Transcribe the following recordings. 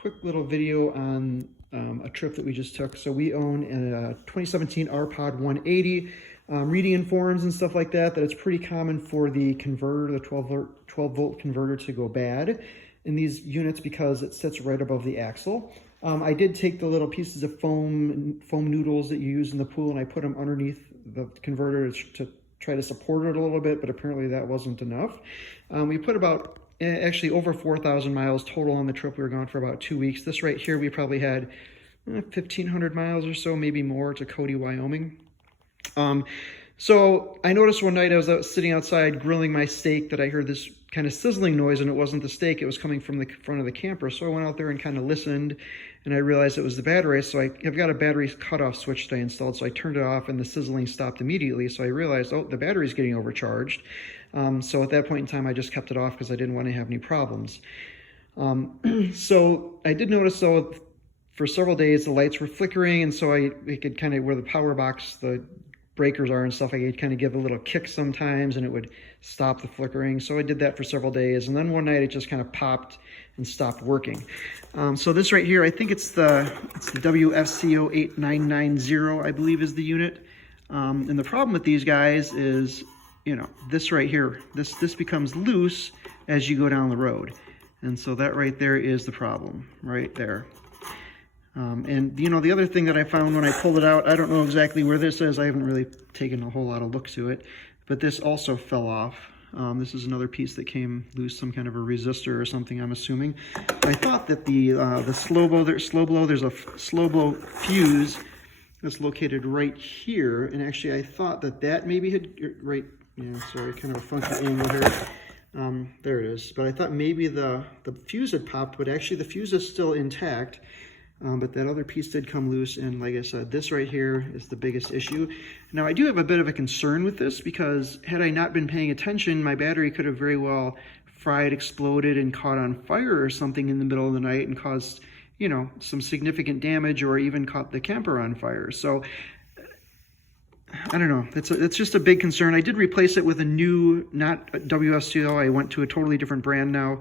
quick little video on a trip that we just took. So we own a 2017 RPod 180. Reading in forums and stuff like that it's pretty common for the converter, the 12 volt converter, to go bad in these units because it sits right above the axle. I did take the little pieces of foam noodles that you use in the pool, and I put them underneath the converter to try to support it a little bit, but apparently that wasn't enough. We put about actually over 4,000 miles total on the trip. We were gone for about 2 weeks. This right here, we probably had 1,500 miles or so, maybe more, to Cody, Wyoming. So I noticed one night I was sitting outside grilling my steak that I heard this kind of sizzling noise, and it wasn't the steak, it was coming from the front of the camper. So I went out there and kind of listened, and I realized it was the battery. So I've got a battery cutoff switch that I installed, so I turned it off and the sizzling stopped immediately. So I realized, oh, the battery's getting overcharged. So at that point in time, I just kept it off because I didn't want to have any problems. So I did notice, though, for several days the lights were flickering, and so I could kind of, where the power box, the breakers are and stuff, I could kind of give a little kick sometimes and it would stop the flickering. So I did that for several days, and then one night it just kind of popped and stopped working. So this right here, I think it's the Wfco 8990, I believe, is the unit. And the problem with these guys is, you know, this right here, this becomes loose as you go down the road. And so that right there is the problem, right there. And, you know, the other thing that I found when I pulled it out, I don't know exactly where this is. I haven't really taken a whole lot of look to it, but this also fell off. This is another piece that came loose, some kind of a resistor or something, I'm assuming. I thought that the slow blow, there's a slow blow fuse that's located right here, and actually I thought that maybe had, right, yeah, sorry, kind of a funky angle here. There it is. But I thought maybe the fuse had popped, but actually the fuse is still intact. But that other piece did come loose, and like I said, this right here is the biggest issue. Now, I do have a bit of a concern with this because had I not been paying attention, my battery could have very well fried, exploded, and caught on fire or something in the middle of the night and caused, you know, some significant damage, or even caught the camper on fire. So I don't know. It's just a big concern. I did replace it with a new, not Wfco. I went to a totally different brand now.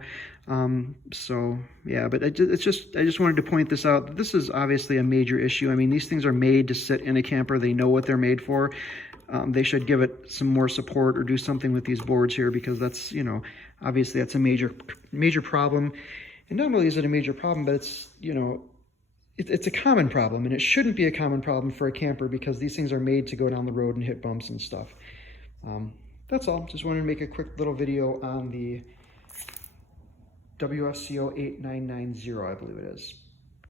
So yeah, but I just wanted to point this out. This is obviously a major issue. I mean, these things are made to sit in a camper. They know what they're made for. They should give it some more support or do something with these boards here, because that's, you know, obviously that's a major problem. And not only is it a major problem, but it's, you know, it's a common problem, and it shouldn't be a common problem for a camper because these things are made to go down the road and hit bumps and stuff. That's all. Just wanted to make a quick little video on the Wfco 8990, I believe it is.